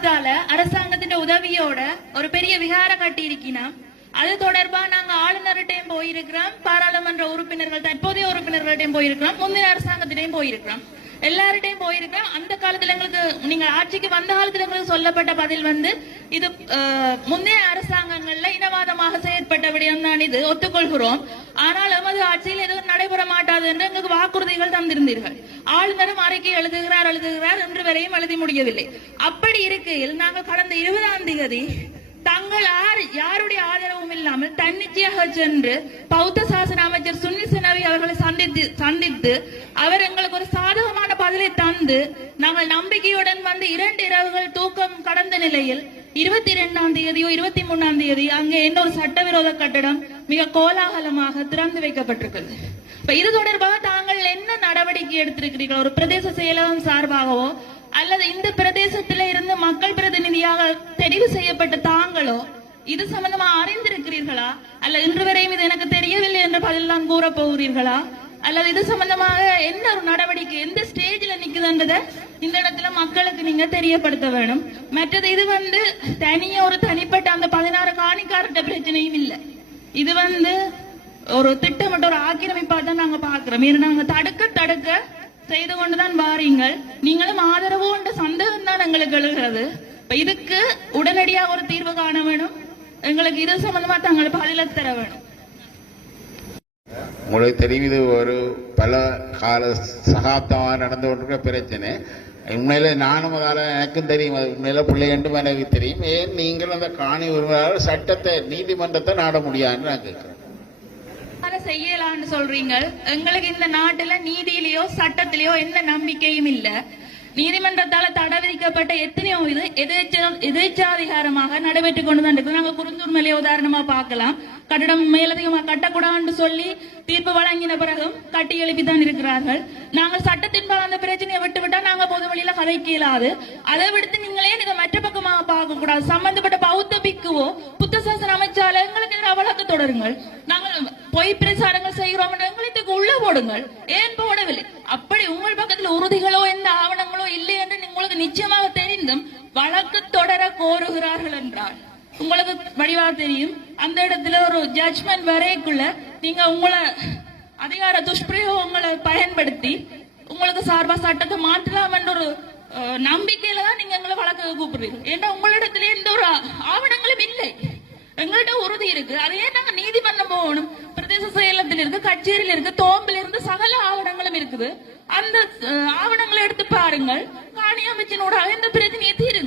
அரசாங்கத்தால அரசாங்கத்தின் உதவியோட ஒரு பெரிய விகார கட்டி இருக்கணும். அது தொடர்பா நாங்க ஆளுநர்கிட்டையும் போயிருக்கிறோம், பாராளுமன்ற உறுப்பினர்கள் தற்போதைய உறுப்பினர்கள்ட்டையும் போயிருக்கிறோம், முந்தைய அரசாங்கத்திட்டையும் போயிருக்கிறோம், எல்லார்ட்டையும் போயிருக்கிறோம். அந்த காலத்துல எங்களுக்கு நீங்க ஆட்சிக்கு வந்த காலத்துல எங்களுக்கு சொல்லப்பட்ட பதில் இது முந்தைய அரசாங்கங்கள்ல இனவாதமாக செயற்பட்ட விடயம் தான், இது ஒத்துக்கொள்கிறோம். ஆனால் எமது ஆட்சியில் எதுவும் நடைபெற மாட்டாது என்று எங்களுக்கு வாக்குறுதிகள் தந்திருந்தீர்கள். ஆளுநரும் அறிக்கை எழுதுகிறார் என்று வரையும் எழுதி முடியவில்லை. அப்படி இருக்கையில் நாங்கள் கடந்த 20ஆம் தேதி தங்கள் யாருடைய ஆதரவும் இல்லாமல் தன்னிச்சையாக சென்று பௌத்த சாசன அமைச்சர் சுன்னி சினவி அவர்களை சந்தித்து அவர் எங்களுக்கு ஒரு சாதகமான பதிலை தந்து நாங்கள் நம்பிக்கையுடன் 2 இரவுகள் தூக்கம் கடந்த நிலையில் 22ஆம் தேதியோ 23ஆம் தேதி அங்கே இன்னொரு சட்டவிரோத கட்டடம் மிக கோலாகலமாக திறந்து வைக்கப்பட்டிருக்கிறது. இது தொடர்பாக தாங்கள் என்ன நடவடிக்கை எடுத்திருக்கிறீர்கள்? ஒரு பிரதேச செயலகம் சார்பாகவோ அல்லது இந்த பிரதேசத்தில இருந்து மக்கள் பிரதிநிதியாக தெரிவு செய்யப்பட்ட தாங்களோ இது சம்பந்தமா அறிந்திருக்கிறீர்களா? அல்ல இன்று வரையும் இது எனக்கு தெரியவில்லை என்ற பதிலாம் கூற போகிறீர்களா? அல்லது இது சம்பந்தமாக என்ன ஒரு நடவடிக்கை எந்த ஸ்டேஜ்ல நிக்குதுன்றத இந்த இடத்துல மக்களுக்கு நீங்க தெரியப்படுத்த வேணும். மற்றது இது தனியா ஒரு தனிப்பட்ட அந்த 16 காணிக்காரட்ட பிரச்சனையும் இல்லை. இது ஒரு திட்டமிட்ட ஒரு ஆக்கிரமிப்பா தான் நாங்க பாக்குறோம். நாங்க தடுக்க செய்து கொண்டுதான் வாரீங்கள். நீங்களும் ஆதரவு என்ற சந்தேகம் தான் எங்களுக்கு எழுகிறது. இதுக்கு உடனடியாக ஒரு தீர்வு காண வேணும். எங்களுக்கு இது சம்பந்தமா தங்களுக்கு பதில தர வேணும். உங்களுக்கு தெரியும், இது ஒரு பல கால சகாப்தமாக நடந்து கொண்டிருக்க பிரச்சனை. உண்மையில நானும் அதால எனக்கும் தெரியும், அது உண்மையில பிள்ளைகண்டும் எனக்கு தெரியும். ஏன் நீங்கள் அந்த காணி உரிமையாளர் சட்டத்தை நீதிமன்றத்தை நாட முடியாதுன்னு நான் கேட்கிறேன். செய்யலான்னு சொல்றீங்க. எங்களுக்கு இந்த நாட்டுல நீதியிலேயோ சட்டத்திலேயோ எந்த நம்பிக்கையும் இல்ல. நீதிமன்றத்தால தடை விதிக்கப்பட்ட எத்தனையோ இது எதேச்சாதிகாரமாக நடைபெற்றுக் கொண்டுதான் இருக்கு. நாங்க குருந்தூர் மேலே உதாரணமா பார்க்கலாம். கட்டடம் மேலதிகமா கட்டக்கூடாதுன்னு சொல்லி தீர்ப்பு வழங்கின பிறகும் கட்டி எழுப்பித்தான் இருக்கிறார்கள். நாங்கள் சட்டத்தின்பால் அந்த பிரச்சனையை விட்டுவிட்டா நாங்க பொது வழியில கதைக்க இயலாது. அதை விடுத்து நீங்களே நீங்க மற்ற பக்கமாக பார்க்க கூடாது. சம்பந்தப்பட்ட பௌத்த பிக்குவோ புத்த சாசன அமைச்சால எங்களுக்கு வழக்கு தொடருங்கள். நாங்கள் பொய் பிரச்சாரங்கள் செய்கிறோம் எங்களுக்கு உள்ள போடுங்கள். ஏன் போடவில்லை? அப்படி உங்கள் பக்கத்தில் உறுதிகளோ எந்த ஆவணங்களோ இல்லை என்று உங்களுக்கு நிச்சயமாக தெரிந்தும் வழக்கு தொடர கோருகிறார்கள் என்றால் உங்களுக்கு வடிவாக தெரியும். அந்த இடத்துல ஒரு ஜட்ஜ்மெண்ட் வரைக்குள்ள நீங்க உங்களை அதிகார துஷ்பிரயோகங்களை பயன்படுத்தி உங்களுக்கு சார்பா சட்டத்தை மாற்றலாம் என்ற ஒரு நம்பிக்கையில தான் நீங்க எங்களை வழக்கு கூப்பிடுறீங்க. ஏன்னா உங்களிடத்துல எந்த ஒரு ஆவணங்களும் இல்லை. எங்கள்கிட்ட உறுதி இருக்கு. அதையே நாங்க நீதிமன்றம் போகணும். பிரதேச செயலகத்தில் இருக்கு, கச்சேரியில் இருக்கு, தோம்பில் இருந்து சகல ஆவணங்களும் இருக்குது. அந்த ஆவணங்களை எடுத்து பாருங்கள். காணி அமைச்சினோட இந்த பிரச்சனையை தீருங்க.